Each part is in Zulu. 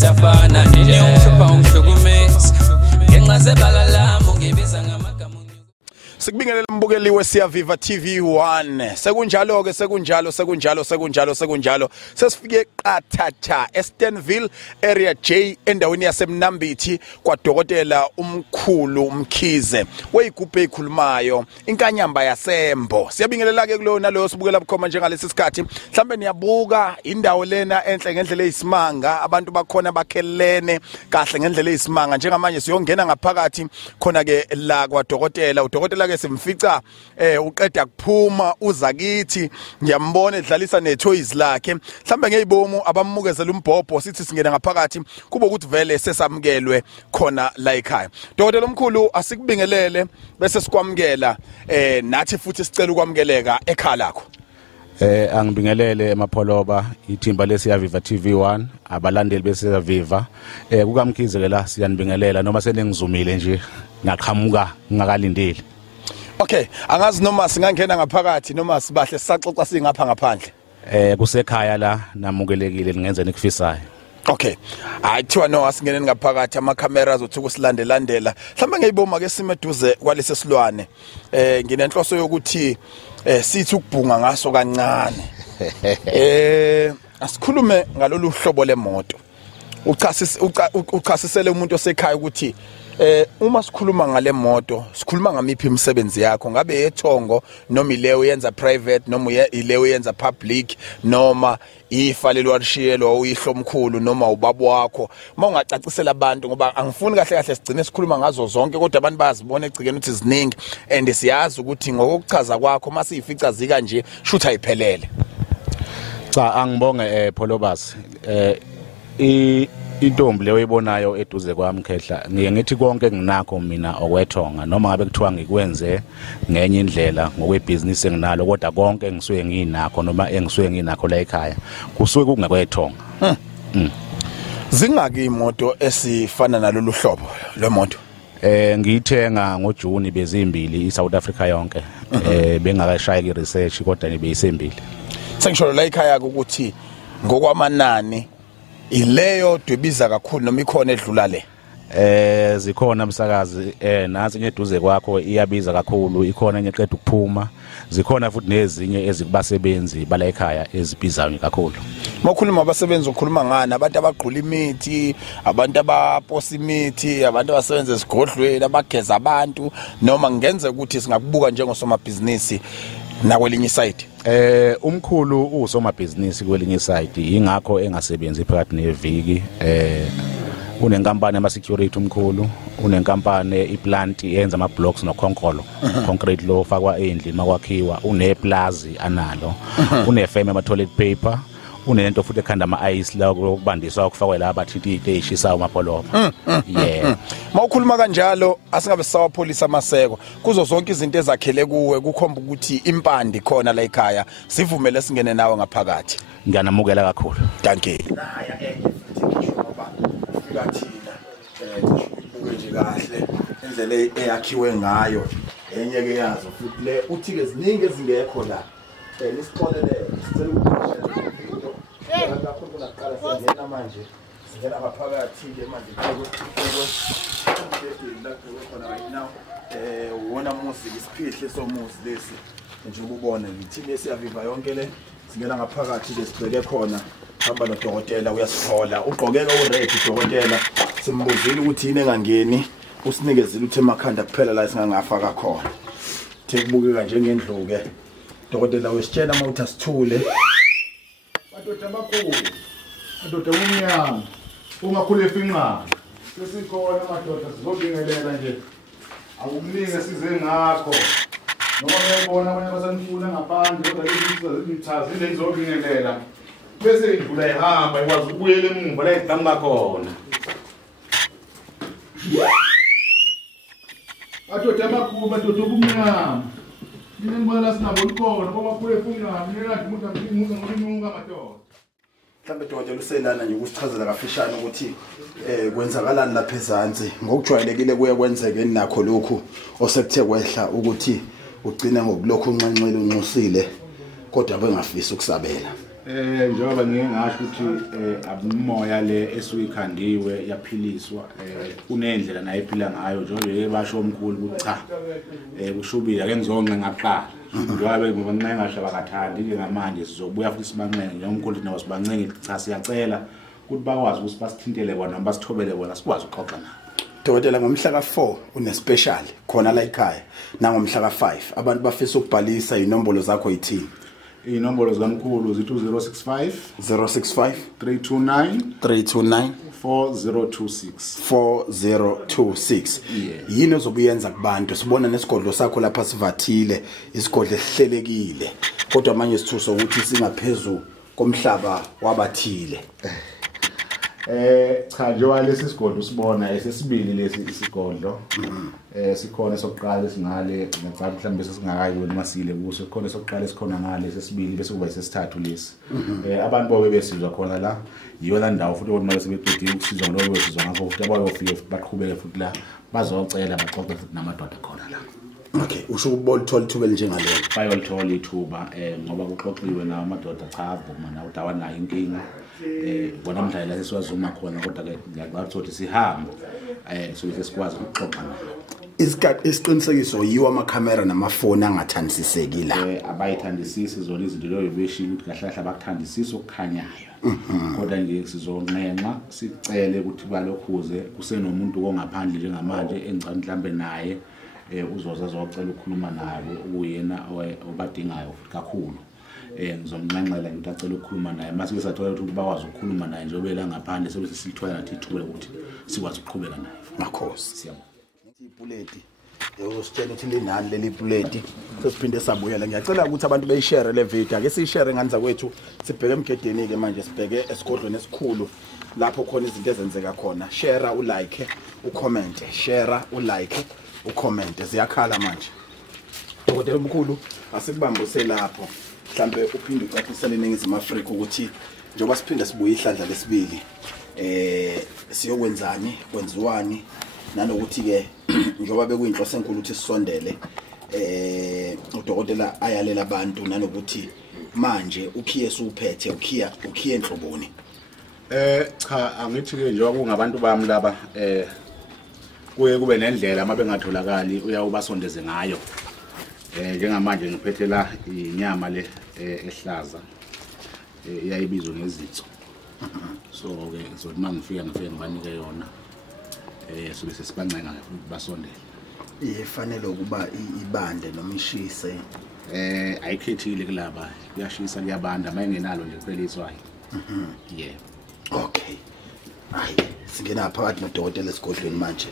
siyafana nje uhlupha ungihlukumeza ngenxa zebala lami ungibiza ngamagama. Sikubingelele mbukeli weSiyaviva TV1 sekunjalo sesifike qathatha eStenville area J endaweni yaseMnambithi kwaDokotela umkhulu Mkhize weyigubhe ekhulumayo inkanyamba yasembo. Siyabingelela ke kulo naloyo sibukela bukhoma njengalesi sikhathi mhlambe niyabuka indawo lena enhle ngendlela eyisimanga abantu bakhona bakhelene kahle ngendlela eyisimanga njengamanje siyongena ngaphakathi khona ke la kwaDokotela uDokotela ke simfica uqeda kuphuma uza kithi ngiyambona edlalisa nethoys lakhe mhlambe ngeyibomu abamukezela umbhobho sithi singena ngaphakathi kube ukuthi vele sesamukelwe khona la ekhaya. Dokotela omkhulu asikubingelele bese sikwamukela nathi futhi sicela ukwamukeleka ekhaya lakho. Angibingelele emapholoba ithimba leSiyaviva TV1 abalandeli beSiyaviva kukaMkhize ke la siyanibingelela noma senengizumile nje ngaqhamuka ngingakalindeli. Okay, angazi noma singangena ngaphakathi noma sibahle sisaxoxa singapha ngaphandle. Kusekhaya la namukelekile ningenze nikufisayo. Okay. Ayithiwa no asingene ngaphakathi ama cameras uthi kusilandelandela. Mhlawumbe ngiyiboma ke simeduze kwalesi silwane. Nginenhloso yokuthi sithi ukubhunga ngaso kancane. Asikhulume ngalolu hlobo lemoto. Uchasisele umuntu osekhaya ukuthi uma sikhuluma ngale moto sikhuluma ngamiphi imisebenzi yakho ngabe ethongo noma ileyo yenza private noma ileyo yenza public noma ifalelwa lishiyelwa uyihlomkhulu noma ubaba wakho mawungacacisela abantu ngoba angifuni kahle sigcine sikhuluma ngazo zonke kodwa abantu bayazibona egcikeni ukuthi ziningi and siyazi ukuthi ngokuchaza kwakho masiyifica zika nje shutha ayiphelele. Cha angibonge Pholobas intombi leyo oyibonayo eduze kwami Khehla ngiye ngithi konke nginakho mina okwethonga noma ngabe kuthiwa ngikwenze ngenye indlela ngokwebusiness enginalo kodwa konke engisuke nginakho noma engisuke nginakho la ekhaya kusuke kungakwethonga. Zingaki imoto esifana nalolu hlobo lemoto? Ngiyithenga ngoJuni bezimbili iSouth Africa yonke bengakashaya iresearch kodwa nibeyisembili. Sengisho la ekhaya ukuthi ngokwamanani ileyo dubiza kakhulu noma ikhona edlula le. Zikhona umsakazi nazi nyeduze kwakho iyabiza kakhulu ikhona enye eqeda ukuphuma zikhona futhi nezinye ezikubasebenzi bala ekhaya ezibizayo kakhulu. Mokhuluma abasebenzi ukukhuluma ngani abantu abaqhula imithi abantu abaposa imithi abantu abasebenza esigodlweni abageza abantu noma ngenze ukuthi singakubuka njengosomabhizinisi nakwelinye iside. Umkhulu usomabhizinisi kwelinye iside ingakho engasebenzi phakathi neviki unenkampani ama security umkhulu unenkampani iplant yenza ama blocks no concrete lo fakwa endlini makwakhiwa uneplazi analo unefirm ama toilet paper unento futhi ekhanda ama ice la ukubandiswa ukufakwa la abathithi eyishisayo amapholoba. Yeah. Mawukhuluma kanjalo asingabe sawapolisa amaseko kuzo zonke izinto ezakhele kuwe kukhomba ukuthi impande khona la ekhaya sivumele singene nawe ngaphakathi. Ngiyanamukela kakhulu. Thank you. Naya futhi ngoba ufika thina ubuke nje kahle indlela eyakhiwe ngayo enye ke yazo futhi le uthi ke ziningi ezingekho la. Lisixolele sicela ukuthi lapho kunaqala singena manje singena ngaphakathi ke manje khona right now wona muzi isiphihle somuzi lesi nje ubone ngithi leSiyaviva yonke le singena ngaphakathi ke sibheke khona hamba noDokotela uyasithola ugqokeka uready Dokotela simbuzile ukuthi yini engangeni usinikezile uthi emakhanda kuphela la singangafaka khona tekubukeka njengendlu ke Dokotela wesitshela mawuthi asithule madoda amakhulu madoda umnyama ungakhule efinqana sesikhona madoda sizobingelela nje akumningi size ngakho noma ngiyabona abanye abasanifuna ngaphandle kodwa lezi ile ngizobingelela bese indlula ihamba ikwazi ukubuyela emuva la idanga khona madoda amakhulu madoda umnyama mina ngibona sinabo likhona ngoba khule efinqana mina ngathi umuntu amphimisa ngokunyunga madoda. Mhlambe Dokotela uselana nje ukusichazela kafishane ukuthi kwenzakalani lapha ezantsi ngokujwayelekile kuye kwenzeke nakho lokhu osekuthe kwehla ukuthi ugcina ngokulokhu unxenxele unxusile kodwa bengafisa ukusabela. Njengoba ngeke ngasho ukuthi abumoya le esuyikhandiwe yaphiliswa kunendlela naye iphila ngayo njengoba basho omkhulu ukuthi cha kushubile ake ngizonqe ngaqala njengoba ngoba nxa ngasho bakathandi ke ngamanje sizobuya futhi sibanqenge njengomkhulu nawo sibanqenge cha siyacela ukuthi bakwazi ukuthi basithintele bona noma basithobele bona sikwazi ukuxoxa nabo. Dokotela ngomhla ka4 une special khona la ekhaya nangomhla ka5 abantu bafisa ukubhalisa inombolo zakho yithini? Inombolo zikaMkhulu zi2065 065 329 4026 4026. Yini ozobuyenza kubantu sibona nesigodlo sakho lapha sivathile isigodlo esihlelekile kodwa manje sithuso ukuthi singaphezulu komhlaba wabathile. Cha njengoba lesi sigodlo sibona esesibili lesi isigodlo sikhona sokuqala singale ngicabanga mhlawumbe sesingakayi noma sile kuso sikhona sokuqala sikhona ngale sesibili bese kuba sesithathu lesi abantu bobe besizwa khona la yiyo la ndawo futhi uma sebeqedile ukusizwa lo besizwa ngakho ukuthi abayofika baqhubeke futhi la bazocela baxoxe futhi namadoda khona la. Okay, usho ukubona uthola ithuba elinjengalo. Bayolithola ithuba ngoba kuxoxiwe nawo amadoda cha avuma na udawa nayo inkinga bona mdlala sesiwazuma khona kodwa ke ngiyacabanga ukuthi sihambe sokuthi sikwazi ukuxoxa nawo. Isikhathi isiqinisekiso yiwo amakhamera namafoni angathandisiseki la. Abayithandisisi zona izinto leyo beshiya ukuthi kahlahla bakuthandisisa okukhanyayo. Kodwa nje sizonqenqa sicele ukuthi balokhuze kusenomuntu ongaphandle njengamanje engicela mhlambe naye uzoza azocela ukukhuluma nabo uyena obadingayo futhi kakhulu ngizomnqanqela ukuthi acela ukukhuluma naye mase sathola ukuthi bakwazi ukukhuluma naye njengoba la ngaphandle sebese silithola nathi ithuba ukuthi sikwazi ukuqhubeka naye. Makhosi siyabonga. Ipuleti uyositshela ukuthi linani leli puleti sesiphinde sabuyela. Ngiyacela ukuthi abantu beyishare le video ake siyishare ngani zakwethu sibheke emgedeni ke manje sibheke esigodlweni esikhulu lapho khona izinto ezenzeka khona. Share ulike ucomment, share ulike ucomment ziyakhala manje. Dokotela omkhulu asikubambuse lapho mhlambe uphinde ucacisele ningizima Afrika ukuthi njengoba siphinde sibuye ihlandla lesibili siyokwenzani kwenziwani nanokuthi ke njengoba bekuyinhloso enkulu ukuthi sisondele udokotela ayalela abantu nanokuthi manje ukhiye suphethe ukhiya enhloboni. Cha angithi ke njengoba kungabantu bami laba kuye kube nendlela uma bengatholakali uyawubasondeze ngayo njengamanje ngiphethe la inyama le ehlaza iyayibizwa ngezitho so ke ngizothi mangifika ngibanike yona sobe sesibancenga basondele ifanele ukuba ibande noma ishise ayikhethile kulaba kuyashisa kuyabanda mayengenalo nje kupheliswayo yeah. Okay hayi singena phakathi nodokotela esigodlweni manje.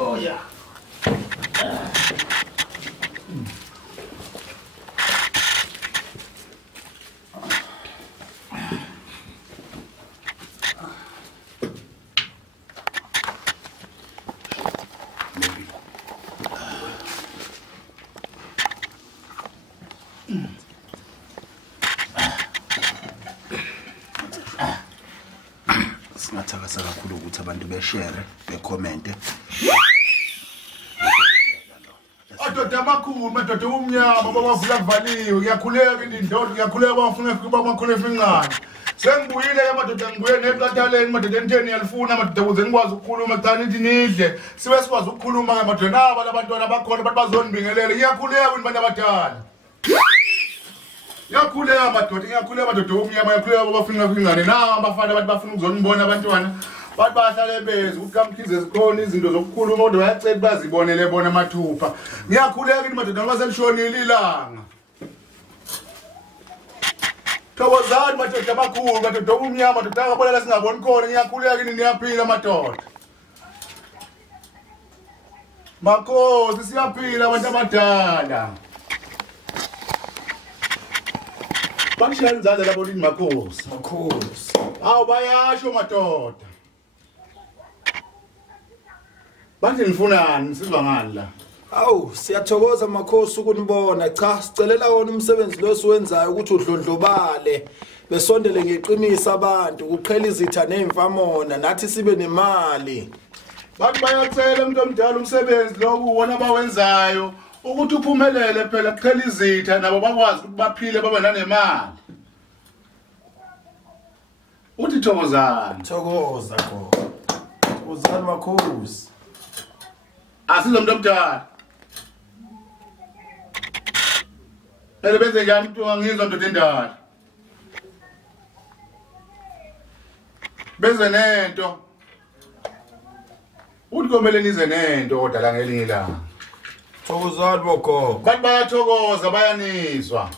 Oh yeah. Singathakasa kakhulu ukuthi abantu beshare becommente. Adoda amakhulu madoda umnyama babavula kuvaliwe ngiyakhuleka indindodo ngiyakhuleka bafuna ukuba amakhulu efincane sengibuyile ke madoda ngibuye neqathaleni madoda enteni yalifuna madoda ukuze ngikwazi ukukhuluma cha nithi nidle sibe sikwazi ukukhuluma ke madoda naba labantwana abakhona bathi bazonibingelele ngiyakhuleka kubantu abadala ngiyakhuleka madoda umnyama ngiyakhuleka babafuna ukufincane nawo abafana bathi bafuna ukuzonibona abantwana bathi bahlale beze ukuthi kamkhize zikhona izinto zokukhuluma kodwa bayacela bazibonele bona mathupha ngiyakhuleka ini madoda ngoba selishonile ilanga thokozani madoda amakhulu madoda umnyama madoda angabona la singaboni khona ngiyakhuleka ini niyaphila madoda makhosi siyaphila abantu abadala bangishayela izandla labo lini makhosi awu bayasho madoda Banje nifunani sizwa ngani la Awu siyathokoza Makhosi ukunibona cha sicelela wona umsebenzi lo siwenzayo ukuthi udlondlobale besondele ngeqinisa abantu kuqhela izitha nemfamona nathi sibe nemali. Bathi bayacela umuntu omdala umsebenzi lo kuwona abawenzayo ukuthi uphumelele phela kuqhela izitha nabo bakwazi ukuthi baphile babe nanemali. Uthi thokozani. Thokoza go. Uzani Makhosi. Asizo umuntu omdala. Benze njani umuntu angizwa ndoda endala. Benze nento. Uthi komele nize nento odala ngelinye ilanga. Thokozani bogogo. Bathi bayathokoza bayanizwa.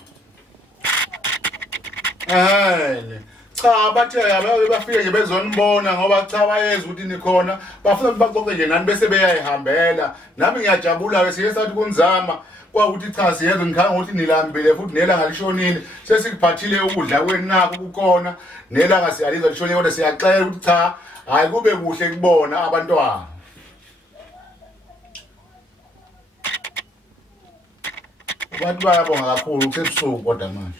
Cha bathe yabe bafike nje bezonibona ngoba cha bayeza ukuthi nikhona bafuna baxoxe nje nani bese beyayihambela nami ngiyajabula ke siye sathi kunzama kwakuthi cha siyezwe ngikhanga ukuthi nilambile futhi nelanga lishonile sesikuphathile ukudla kwenu nakho kukhona nelanga siyalizwa lishonile kodwa siyaxela ukuthi cha hayi kube kuhle kubona abantwana. Bathi bayabonga kakhulu kusebusuku kodwa manje.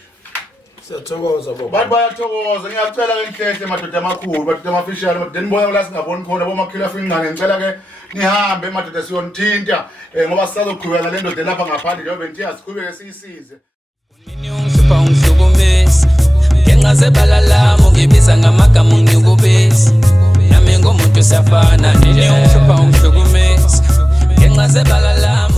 Siyathokoza bogogo. Bathi bayathokoza ngiyacela ke nhlehle madoda amakhulu madoda amafishali madoda niboya la singaboni khona bomakhila afingane ngicela ke nihambe madoda siyonithinta ngoba sisazoqhubeka le ndoda lapha ngaphandle njengoba benithi asiqhubeke siyisize. Nini ungishupha ungihlukumeza ngenxa zebala lami ungibiza ngamagama ungiyukubisa nami ngomuntu siyafana nini ungishupha ungihlukumeza ngenxa zebala lami